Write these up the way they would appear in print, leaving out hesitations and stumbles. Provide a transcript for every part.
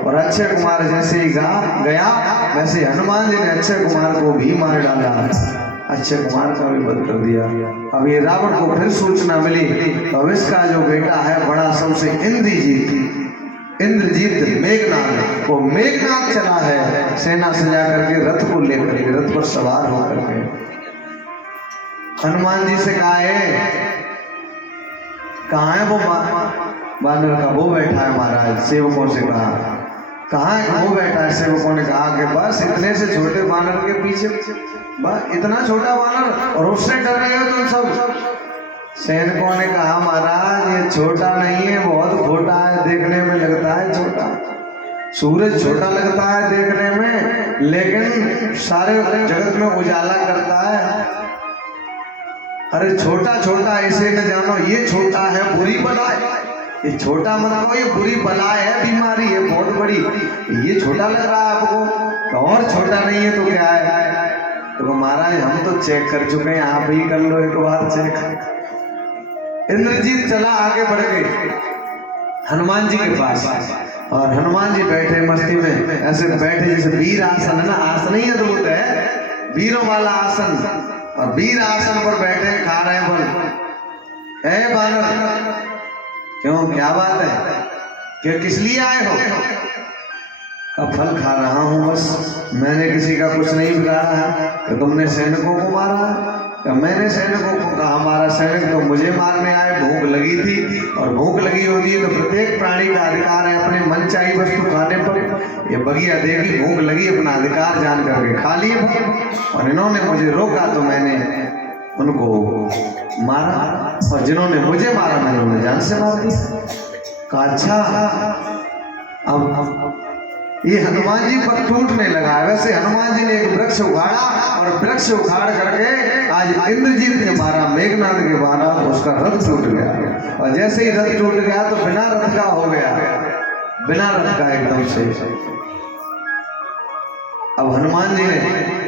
और अक्षय कुमार जैसे ही गया वैसे हनुमान जी ने अक्षय कुमार को भी मार डाला, अक्षय कुमार का भी वध कर दिया। अब ये रावण को फिर सूचना मिली, तो अब इसका जो बेटा है बड़ा सबसे इंद्रजीत मेघनाद, वो मेघनाद चला है सेना सजा करके रथ को लेकर के, रथ पर सवार होकर के। हनुमान जी से कहा है वो बानर का वो बैठा है महाराज, सेवकों से कहाँ है वो बैठा है। सेवकों ने कहा कि बस इतने से छोटे बानर के पीछे, बस इतना छोटा बानर और उससे डर रहे हो तुम सब। सैनिकों ने कहा महाराज ये छोटा नहीं है, बहुत छोटा है, देखने में लगता है छोटा, सूरज छोटा लगता है देखने में, लेकिन सारे जगत में उजाला करता है। अरे छोटा छोटा ऐसे न जानो, ये छोटा है बुरी बलाए, ये छोटा मतलब ये बुरी बलाए है, बीमारी है बहुत बड़ी, ये छोटा लग रहा है आपको, और छोटा नहीं है तो क्या है। तो महाराज हम तो चेक कर चुके हैं, आप ही कर लो एक बार चेक। इंद्रजीत चला आगे बढ़ गए हनुमान जी के पास, और हनुमान जी बैठे मस्ती में, ऐसे बैठे जैसे वीर आसन है ना, आसन ही अद्भुत है, वीरों वाला आसन, और वीर आसन पर बैठे खा रहे बोल ए बानर क्यों क्या बात है, क्या किस लिए आए हो। अब फल खा रहा हूं बस, मैंने किसी का कुछ नहीं बिगाड़ा है। कि तुमने सैनिकों को मारा है, कि मैंने सैनिकों को कहा मारा, सैनिक तो मुझे मारने आए, भूख लगी थी, और भूख लगी होती है तो प्रत्येक प्राणी का अधिकार है अपने मन चाहिए वस्तु खाने पर। ये बगिया देवी भूख लगी, अपना अधिकार जान करके खा लिए, और इन्होंने मुझे रोका तो मैंने उनको मारा, और जिन्होंने मुझे मारा मैंने उन्हें जान से मार दिया। कहा अच्छा अब ये हनुमान जी पर टूटने लगा। वैसे हनुमान जी ने एक वृक्ष उखाड़ा, और वृक्ष उखाड़ करके आज इंद्रजीत ने मारा, मेघनाद के मारा, उसका रथ टूट गया, और जैसे ही रथ टूट गया तो बिना रथ का हो गया, बिना रथ का एकदम से। अब हनुमान जी ने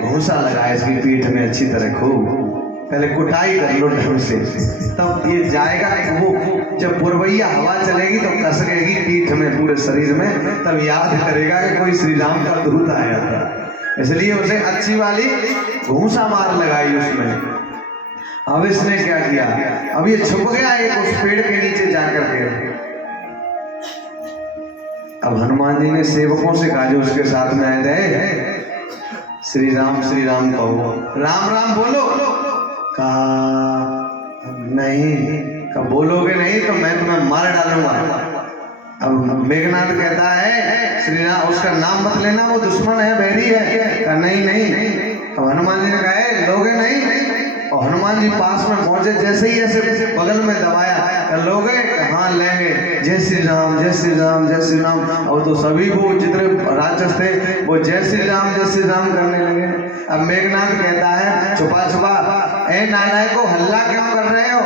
घूंसा लगाया इसकी पीठ में अच्छी तरह, खूब पहले कुटाई कर लो ढंग से, तब ये जाएगा। वो जब पुरवैया हवा चलेगी तो कसरेगी पीठ में पूरे शरीर में, तब याद करेगा कि कोई श्री राम का दूत आया था, इसलिए उसे अच्छी वाली घूंसा मार लगाई उसमें। अब इसने क्या किया, अब ये छुप गया एक उस पेड़ के नीचे जाकर के। अब हनुमान जी ने सेवकों से कहा जो उसके साथ में आए थे, श्री राम कहो, राम राम बोलो। कहा नहीं, कहा बोलोगे नहीं तो मैं तुम्हें मार डालूंगा। अब मेघनाद कहता है श्री राम, उसका नाम मत लेना, वो दुश्मन है, बैरी है। कहा नहीं। अब हनुमान जी ने कहा लोगे नहीं, और हनुमान जी पास में पहुंचे, जैसे ही ऐसे बगल में दबाया, लोगे, हाँ लेंगे, जय श्री राम जय श्री राम जय श्री राम। अब तो सभी वो जितने राक्षस थे वो जय श्री राम करने लगे। अब मेघनाद कहता है छुपा ए नालायक को हल्ला क्यों कर रहे हो।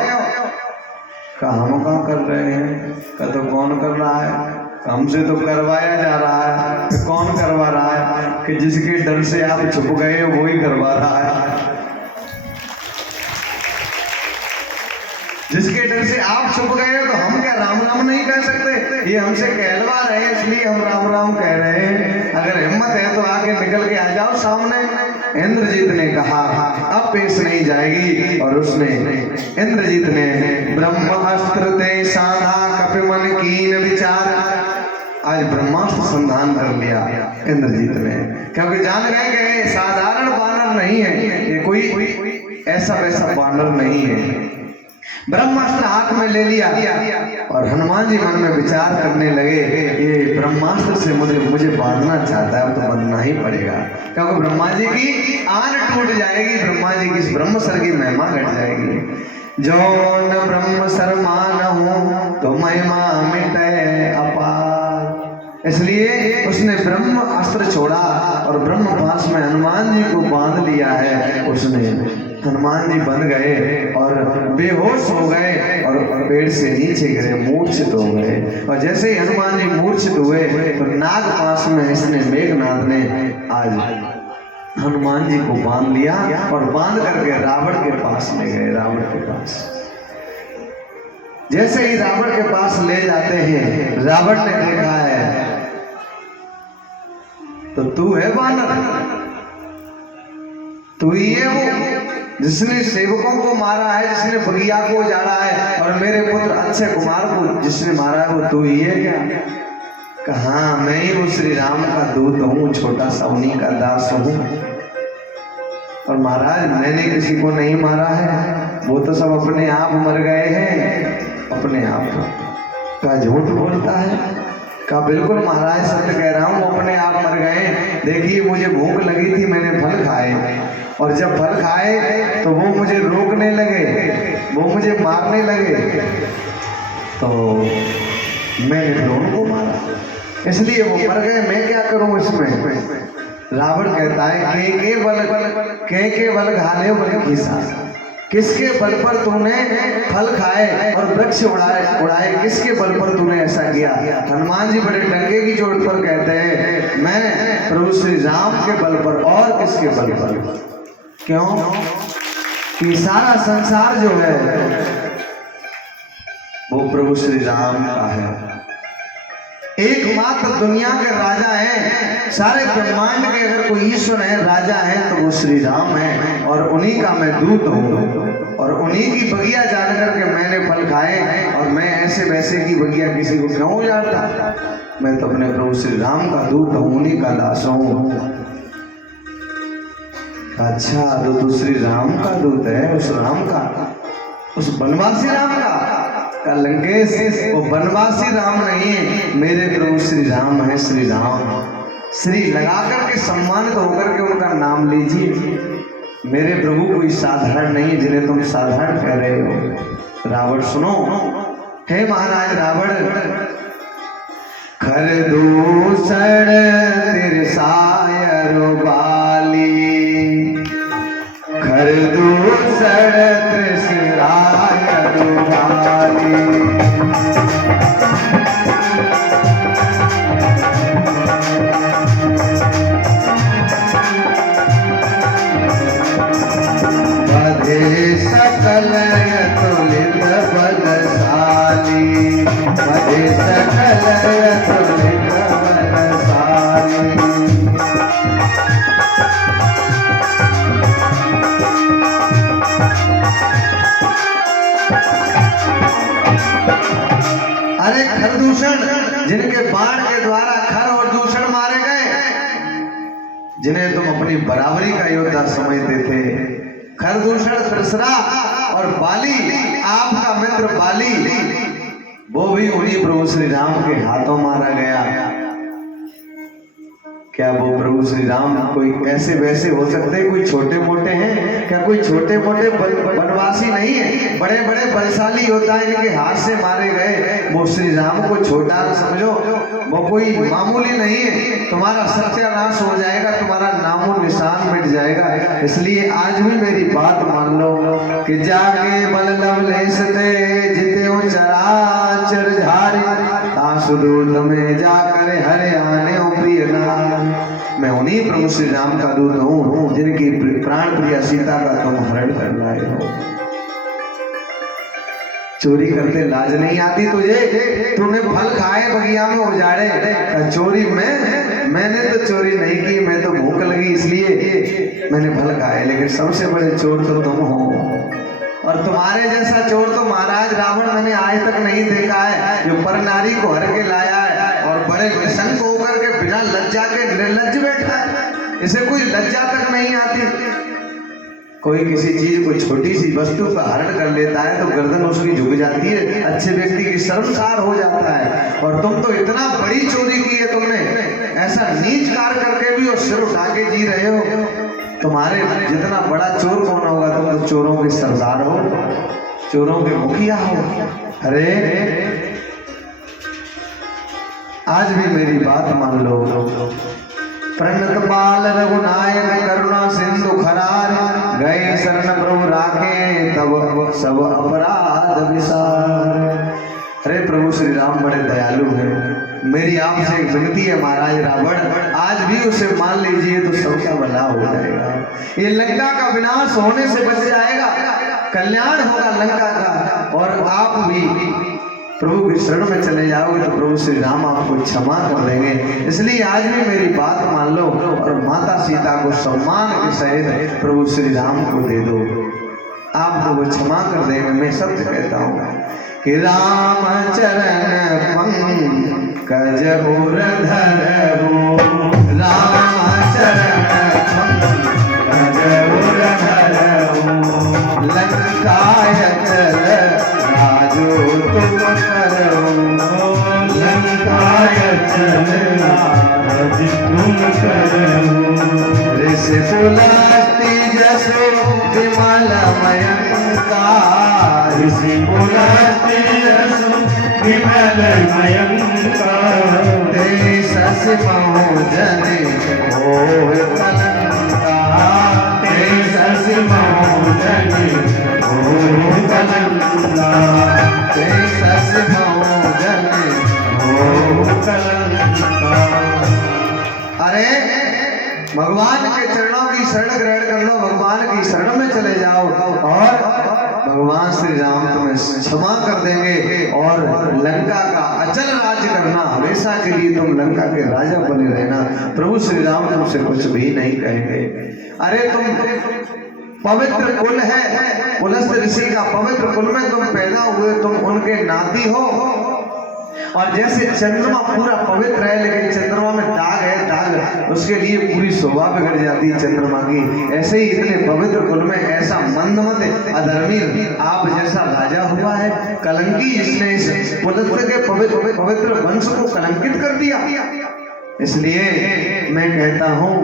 कहा हम कहाँ कर रहे हैं, कहा तो कौन कर रहा है, हमसे तो करवाया जा रहा है। कि कौन करवा रहा है, कि जिसके डर से आप छुप गए हो वही करवा रहा है, जिसके डर से आप छुप गए हो। तो हम क्या राम राम नहीं कह सकते, ये हमसे कहलवा रहे हैं इसलिए हम राम राम कह रहे हैं। अगर हिम्मत है तो आगे निकल के आ जाओ सामने। इंद्रजीत ने कहा अब पेश नहीं जाएगी, और उसने इंद्रजीत ने ब्रह्मास्त्र ते साधा कपिमन कीन विचार, आज ब्रह्मास्त्र संधान कर लिया इंद्रजीत ने, क्योंकि जान गए कि साधारण बानर नहीं है ये, कोई ऐसा वैसा बानर नहीं है। ब्रह्मास्त्र हाथ में ले लिया, और हनुमान जी मन में विचार करने लगे ये ब्रह्मास्त्र से मुझे बांधना चाहता है, अब तो बंधना ही पड़ेगा, क्योंकि ब्रह्मा जी की आन टूट जाएगी, ब्रह्मा जी की ब्रह्मसर की महिमा घट जाएगी। जो न ब्रह्म सर मानहूं तो महिमा मिटे अपार। इसलिए उसने ब्रह्म अस्त्र छोड़ा और ब्रह्म पास में हनुमान जी को बांध लिया है उसने। हनुमान जी बन गए और बेहोश हो गए और पेड़ से नीचे गिरे, मूर्छित हो गए। और जैसे ही हनुमान जी मूर्छित हुए तो नाग पास में इसने मेघनाद ने आज हनुमान जी को बांध लिया, और बांध करके रावण के पास ले गए। रावण के पास जैसे ही रावण के पास ले जाते हैं, रावण ने देखा है तो तू है वानर, तू ही है वो जिसने सेवकों को मारा है, जिसने बगिया को उजाड़ा है, और मेरे पुत्र अक्षय कुमार को जिसने मारा है वो तू ही है क्या? कहा मैं ही वो श्री राम का दूत हूँ, छोटा सा उन्हीं का दास हूँ। और महाराज मैंने किसी को नहीं मारा है, वो तो सब अपने आप मर गए हैं, अपने आप। का झूठ बोलता है? का बिल्कुल महाराज सत्य कह रहा हूँ, अपने आप मर गए। देखिए मुझे भूख लगी थी, मैंने फल खाए, और जब फल खाए तो वो मुझे रोकने लगे, वो मुझे मारने लगे, तो मैंने फिर उनको मारा, इसलिए वो मर गए। मैं क्या करूं इसमें? रावण कहता है के बल घाले बल खीसा, किसके बल पर तूने फल खाए और वृक्ष उड़ाए, किसके बल पर तूने ऐसा किया? हनुमान जी बड़े डंके की चोट पर कहते हैं मैं प्रभु श्री राम के बल पर, और किसके बल पर? क्यों कि सारा संसार जो है वो प्रभु श्री राम का है। एकमात्र दुनिया के राजा हैं, सारे ब्रह्मांड के अगर कोई ईश्वर है, राजा है, तो वो श्री राम है, और उन्हीं का मैं दूत हूँ, और उन्हीं की बगिया जान करके मैंने फल खाए, और मैं ऐसे वैसे की बगिया किसी को क्यों उजाड़ता? मैं तो अपने प्रभु श्री राम का दूत हूँ, उन्हीं का दास हूँ। अच्छा तो तू श्री राम का दूत है, उस राम का, उस बनवासी राम का लंकेश, वो बनवासी राम नहीं है, मेरे प्रभु श्री राम है। श्री राम श्री लगा करके सम्मानित होकर के उनका नाम लीजिए। मेरे प्रभु कोई साधारण नहीं है जिन्हें तुम साधारण कह रहे हो। रावण सुनो, हे महाराज रावण, खरदूषण तिरसायर बाली, खरदूषण तिरसायर बाली। बधे सकल तुलित बलशाली, बधे सकल तुलित बलशाली। अरे खरदूषण, जिनके बाण के द्वारा खर और दूषण मारे गए, जिन्हें तुम अपनी बराबरी का योद्धा समझते थे, खरदूषण त्रिसरा और बाली, आपका मित्र बाली, वो भी उन्हीं प्रभु श्री राम के हाथों मारा गया। क्या वो प्रभु श्री राम कोई ऐसे वैसे हो सकते हैं? कोई छोटे मोटे हैं क्या? कोई छोटे मोटे बनवासी नहीं है, बड़े बड़े बलशाली होता है, इनके हाथ से मारे गए। वो श्री राम को छोटा न समझो, वो कोई मामूली नहीं है। तुम्हारा सत्यानाश हो जाएगा, तुम्हारा नामो निशान मिट जाएगा। इसलिए आज भी मेरी बात मान लो कि जाके बल लवलेश ते जिते चराचर झारी, तासुदूत में जाकर हरे आने प्रिय नाम। मैं उन्हीं प्रभु श्री राम का दूत हूँ, जिनकी प्राण प्रिया सीता का तुम हरण कर लाए हो। चोरी करते लाज नहीं आती तुझे? तूने फल खाए बगिया में उजाड़े, चोरी मैंने तो चोरी नहीं की, मैं तो भूख लगी इसलिए मैंने फल खाए, लेकिन सबसे बड़े चोर तो तुम हो। और तुम्हारे जैसा चोर तो महाराज रावण मैंने आज तक नहीं देखा है, जो पर नारी को हर के लाया है और बड़े निशंक होकर के बिना लज्जा के निर्लज्ज बैठा है। इसे कोई लज्जा तक नहीं आती। कोई किसी चीज को छोटी सी वस्तु का हरण कर लेता है तो गर्दन उसकी झुक जाती है, अच्छे व्यक्ति की शर्मसार हो जाता है। और तुम तो इतना बड़ी चोरी की है तुमने, ऐसा नीच कार्य करके भी और सिर उठा के जी रहे हो। तुम्हारे जितना बड़ा चोर कौन होगा? तुम तो चोरों के सरदार हो, चोरों के मुखिया हो। अरे आज भी मेरी बात मान लो। प्रणत पाल रघुनायक करुणा सिंधु खरार, गए शरण प्रभु राखे तब सब अपराध विसार। अरे प्रभु श्री राम बड़े दयालु हैं। मेरी आपसे एक विनती है महाराज रावण, आज भी उसे मान लीजिए तो सबका भला हो जाएगा। ये लंका का विनाश होने से बच जाएगा, कल्याण होगा लंका का। और आप भी प्रभु की शरण में चले जाओगे तो प्रभु श्री राम आपको क्षमा कर देंगे। इसलिए आज भी मेरी बात मान लो और माता सीता को सम्मान के सहित प्रभु श्री राम को दे दो, आपको वो क्षमा कर देंगे। मैं सत्य कहता हूँ कि राम चरण पंकज उर धरहु, राम चरण पंकज उर धरहु, लंकाय चल राजो तुम करहु, लंकाय चल राज तुम करहु, ऋषि पुलस्ति जसो विमल मयंकार, ऋषि पुलस्ति जसो विमल मयंकार, ते शशि महोजन होय कलंकार, ते शशि महोजन होय कलंकार, ते शशि महोजन होय कलंकार। अरे भगवान के चरणों की शरण ग्रहण कर लो, भगवान की शरण में चले जाओ और भगवान श्री राम तुम्हें क्षमा कर देंगे और लंका का अचल राज्य करना, हमेशा के लिए तुम लंका के राजा बने रहना। प्रभु श्री राम तुमसे कुछ भी नहीं कहेंगे। अरे तुम पवित्र कुल है, पुलस्त ऋषि का पवित्र कुल में तुम पैदा हुए, तुम उनके नाती हो। और जैसे चंद्रमा पूरा पवित्र है लेकिन चंद्रमा में दाग है, दाग उसके लिए पूरी शोभा बिगड़ जाती है चंद्रमा की, ऐसे ही इतने पवित्र कुल में ऐसा मंदमत अधर्मी आप जैसा राजा हुआ है, कलंकी जिसने इस पुलस्त्य के पवित्र वंश को कलंकित कर दिया। इसलिए मैं कहता हूँ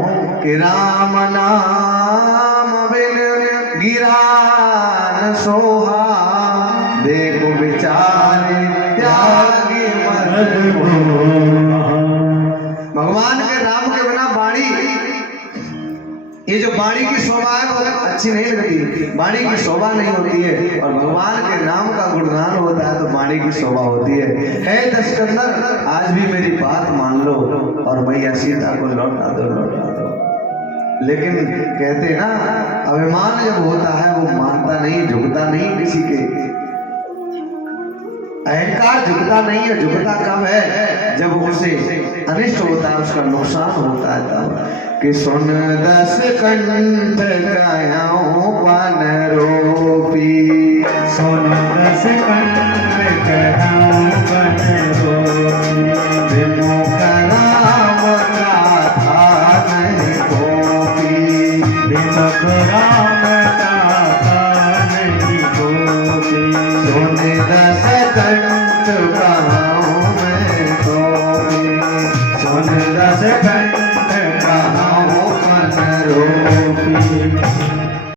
कि राम नाम बिन गिरा न सोहा, देखो बेचारे त्यागी मत भगवान के नाम के बिना वाणी, ये जो वाणी की शोभा है वो अच्छी नहीं लगती, वाणी की शोभा नहीं होती है। और भगवान के नाम का गुणगान होता है तो वाणी की शोभा होती है। दशकंदर आज भी मेरी बात मान लो और मैया सीता को लौटा दो, लौटा दो। लेकिन कहते ना अभिमान जब होता है वो मानता नहीं, झुकता नहीं किसी के, अहंकार झुकता नहीं है। झुकता कब है? जब उसे अनिष्ट होता है, उसका नुकसान होता है तब। कि सुन दस कंठ कहूं बन रोपी, सुन दस कंठ कहूं बन रोपी, विमुख राम गाथा नहीं गोपी, विमुख राम गाथा नहीं गोपी। सुन दस कंठ कहूं मैं गोपी, सुन दस कंठ